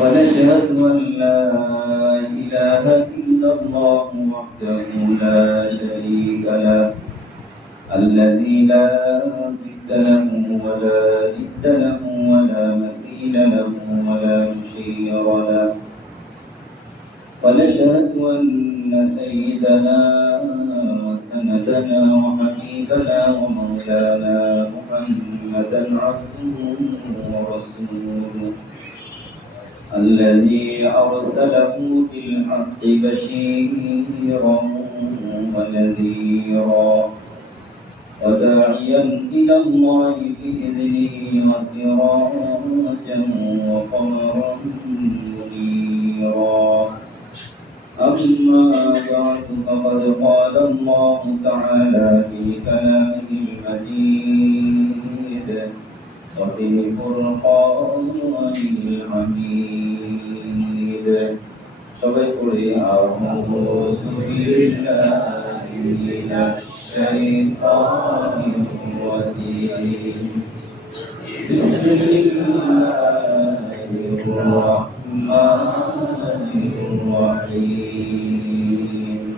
ونشهد أن لا إله إلا الله وحده لا شريك له الذي لا ضد له ولا ند له ولا مثيل له ولا مشير له ونشهد أن سيدنا وسندنا وحبيبنا ومولانا محمدا عبده ورسوله الذي أرسله بالحق بشيرا ونذيرا وداعيا إلى الله بإذنه وسراجا وقمرا منيرا أما بعد فقد قال الله تعالى في كلامه المجيد وفي فرقانه الحميد সবাই أعوذ بالله من الشيطان الرجيم بسم الله الرحمن الرحيم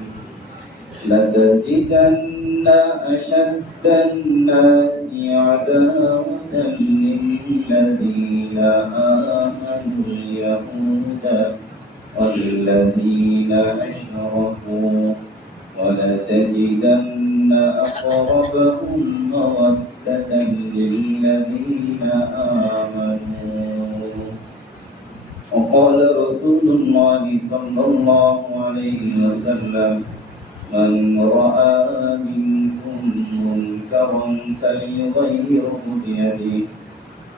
لتجدن أشد الناس عداوة للذين آمنوا اليهود والذين أشركوا ولتجدن أقربهم مودة للذين آمنوا وقال رسول الله صلى الله عليه وسلم من رأى منكم منكرا فليغيره بيده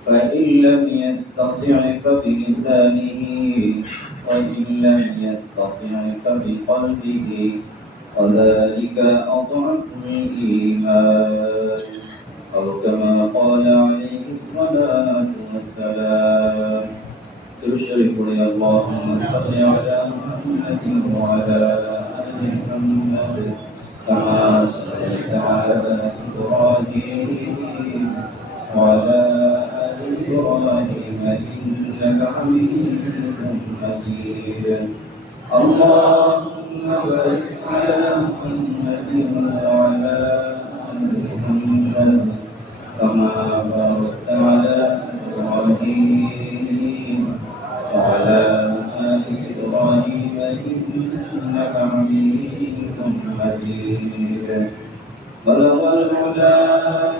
فإن لم يستطع فبلسانه وإن لم يستطع فبقلبه وذلك أضعف الإيمان أو كما قال عليه الصلاة والسلام تشرك لي اللهم صل على محمد وعلى آل محمد كما صليت على إبراهيم وعلى آل إبراهيم إنك حميد مجيد اللهم بارك على محمد وعلى آل محمد كما باركت على إبراهيم وعلى آل إبراهيم إنك حميد مجيد بلغ العلا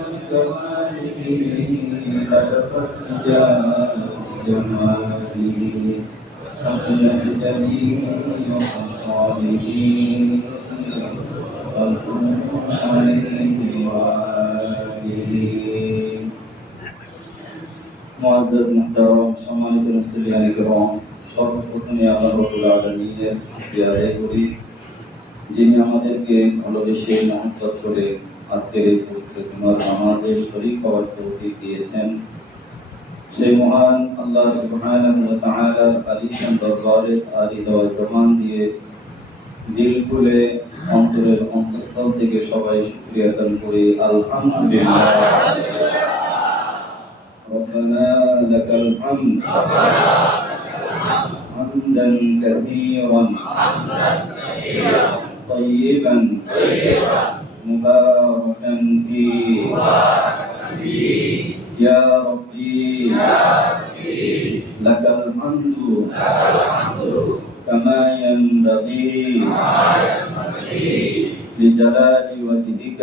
بكماله لقد جاء بجماله حسن الجليل وخصاله صلوا عليه وآله معزز محترم সম্মানিত মুসলিয়ান کرام সর্বপ্রথমে আল্লাহ রাব্বুল আলামিনের শুকরিয়া আদায় করি যিনি আমাদেরকে ভালোবেসে মহব্বত করে আজকের এই পবিত্র জুমার নামাজে শরীক হওয়ার তৌফিক দিয়েছেন সেই মহান আল্লাহ সুবহানাহু ওয়া তাআলার আলিশান দরবারে আদি দোয়া জবান দিয়ে দিল খুলে অন্তরের অন্তঃস্থল থেকে সবাই শুকরিয়া আদায় করি আলহামদুলিল্লাহ ربنا لك الحمد حمدا كثيرا طيبا مباركا فيه يا ربي لك الحمد كما ينبغي لجلال وجهك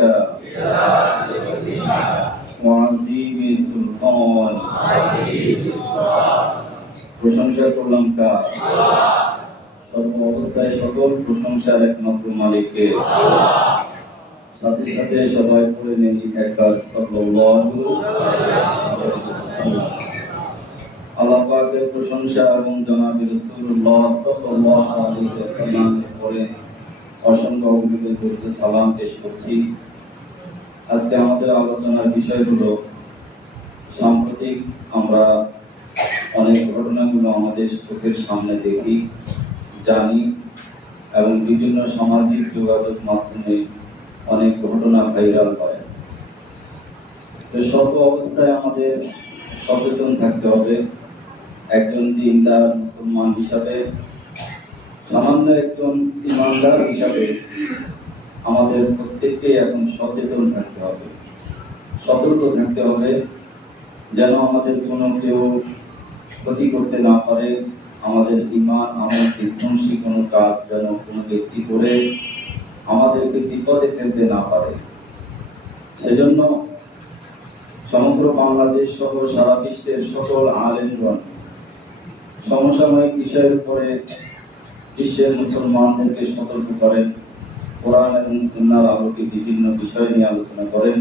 وعظيم سلطان প্রশংসা করলাম কার সর্ব অবস্থায় সকল প্রশংসার একমাত্র মালিককে সাথে সাথে সবাই পড়ে নেই একবার সাল্লাল্লাহু আলাইহি ওয়াসাল্লাম আল্লাহ পাকের প্রশংসা এবং জনাব রাসূলুল্লাহ সাল্লাল্লাহু আলাইহি ওয়াসাল্লামের পরে অসংখ্য অভিনন্দন সালাম পেশ করছি। আজকে আমাদের আলোচনার বিষয় হলো সাম্প্রতিক আমরা অনেক ঘটনাগুলো আমাদের চোখের সামনে দেখি, জানি এবং বিভিন্ন সামাজিক যোগাযোগ মাধ্যমে অনেক ঘটনা ভাইরাল হয়। তো সর্ব অবস্থায় আমাদের সচেতন থাকতে হবে। একজন দিনদার মুসলমান হিসাবে, সামান্য একজন ইমানদার হিসাবে আমাদের প্রত্যেককে এখন সচেতন থাকতে হবে, সতর্ক থাকতে হবে, যেন আমাদের কোনো কেউ ক্ষতি করতে না পারে। আমাদের ঈমান আমল বিধ্বংসী কোনো কাজ যেন কোনো ব্যক্তি করে আমাদেরকে বিপদে ফেলতে না পারে। সেজন্য সমগ্র বাংলাদেশ সহ সারা বিশ্বের সকল আলেমগণ সমসাময়িক বিষয়ের উপরে বিশ্বের মুসলমানদেরকে সতর্ক করেন, কোরআন এবং সুন্নাহর আলোকে বিভিন্ন বিষয় নিয়ে আলোচনা করেন,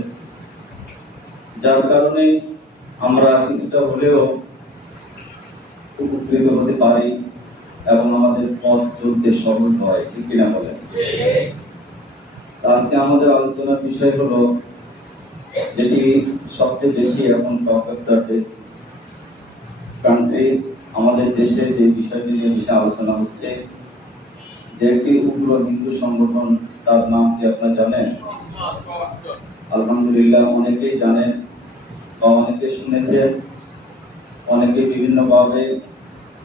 যার কারণে আমরা কিছুটা হলেও উপকৃত হতে পারি এবং আমাদের পথ চলতে সহজ হয়। ঠিক কিনা বলেন? আজকে আমাদের আলোচনার বিষয় হলো, যেটি সবচেয়ে বেশি এখন টক অফ দ্য কান্ট্রি, আমাদের দেশে যে বিষয়টি নিয়ে বেশি আলোচনা হচ্ছে, যে একটি উগ্র হিন্দু সংগঠন, তার নাম কি আপনারা জানেন? আলহামদুলিল্লাহ, অনেকেই জানেন বা অনেকে শুনেছেন, অনেকে বিভিন্নভাবে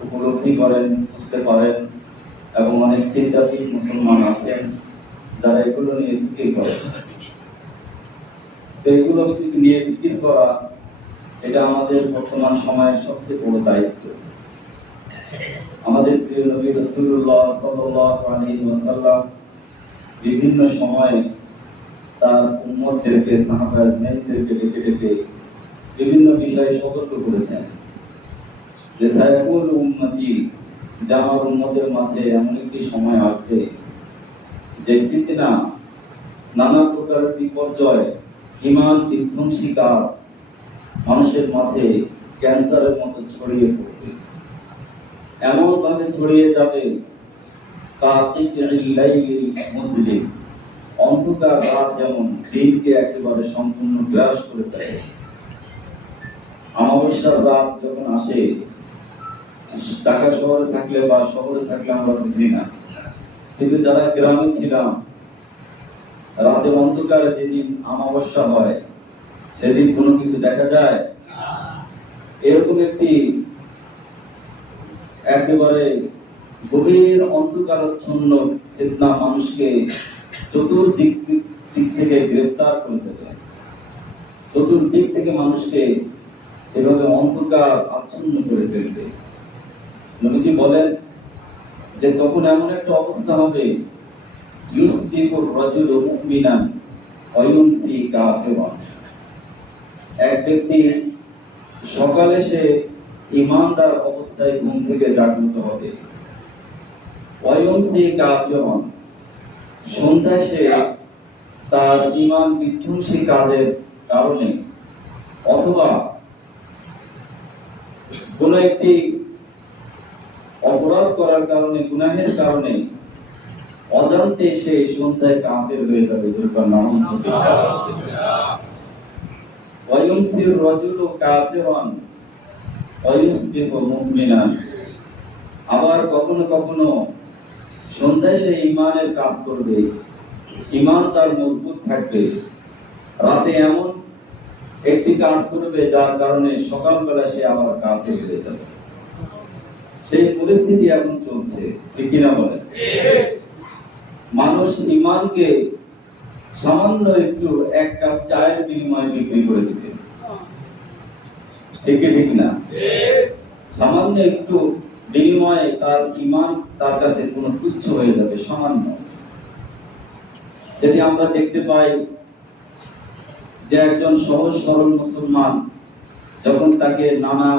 উপলব্ধি করেন, বুঝতে পারেন, এবং অনেক চিন্তাবিদ মুসলমান আছেন যারা এগুলো নিয়ে ফিকির করেন। এগুলো নিয়ে ফিকির করা, এটা আমাদের বর্তমান সময়ের সবচেয়ে বড় দায়িত্ব। আমাদের প্রিয় নবী রাসূলুল্লাহ সাল্লাল্লাহু আলাইহি ওয়াসাল্লাম বিভিন্ন সময়ে তার উম্মতদেরকে, সাহাবা আজমাইনদেরকে ডেকে ডেকে বিভিন্ন বিষয়ে সতর্ক করেছেন যে সায়াকুল উম্মতি, যে আমার উম্মতের মাঝে এমন একটি সময় আসবে যে ফিতনা, নানা প্রকারের বিপর্যয়, ঈমান বিধ্বংসী কাজ মানুষের মাঝে ক্যান্সারের মতো ছড়িয়ে পড়বে, এমন ভাবে ছড়িয়ে যাবে মুসলিম, অন্ধকার রাত যেমন দিনকে একেবারে সম্পূর্ণ গ্রাস করে দেয়। অমাবস্যার রাত যখন আসে, ঢাকা শহরে থাকলে বা শহরে থাকলে আমরা বুঝি না, কিন্তু যারা গ্রামে ছিলাম, রাতের অন্ধকারে যেদিন অমাবস্যা হয় সেদিন কোনো কিছু দেখা যায়? এরকম একটি একেবারে গভীর অন্ধকারাচ্ছন্ন ফিতনা মানুষকে চতুর্দিক থেকে গ্রেফতার করতে চায়, চতুর্দিক থেকে মানুষকে এভাবে অন্ধকার আচ্ছন্ন করে ফেলবে। নবীজি বলেন যে তখন এমন একটা অবস্থা হবে, ইউসবিহুর রাজুলু মুমিনান ওয়া ইউমসি কাফিরান, এক ব্যক্তি সকালে সে ঈমানদার অবস্থায় ঘুম থেকে জাগ্রত হবে, ওয়া ইউমসি কাফিরান, সন্ধ্যায় সে তার ঈমান বিধ্বংসী কাজের কারণে অথবা কোন একটি অপরাধ করার কারণে, গুনাহের কারণে অজান্তে সে সন্ধ্যায় কাফের হয়ে যাবে। ওয়া ইউমসির রাজুলু কাফিরান ওয়া ইউসবিহু মুমিনান, আবার কখনো কখনো সন্ধ্যায় সে ঈমানের কাজ করবে, ঈমান তার মজবুত থাকবে, রাতে এমন একটি কাজ করবে যার কারণে সকালবেলা সে আবার কাফের হয়ে যাবে। সেই পরিস্থিতি এখন চলছে। ঠিক কিনা বলেন? মানুষ ঈমানকে সামান্য একটু এক কাপ চায়ের বিনিময়ে বিক্রি করে দিবে। ঠিক না? সামান্য একটু বিনিময়ে তার ঈমান তার কাছে কোনো তুচ্ছ হয়ে যাবে, সামান্য। যেটি আমরা দেখতে পাই যে একজন সহজ সরল মুসলমান যখন তাকে নানা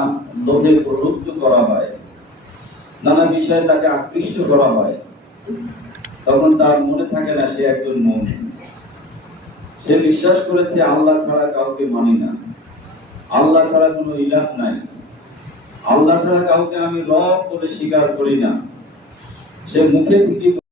লোভে প্রলুব্ধ করা হয়, নানা বিষয়ে তাকে আকৃষ্ট করা হয়, তখন তার মনে থাকে না সে একজন মুমিন। সে বিশ্বাস করেছে আল্লাহ ছাড়া কাউকে মানি না, আল্লাহ ছাড়া কোনো ইলাহ নাই, আল্লাহ ছাড়া কাউকে আমি রব বলে স্বীকার করি না। সে মুখে ঠিকই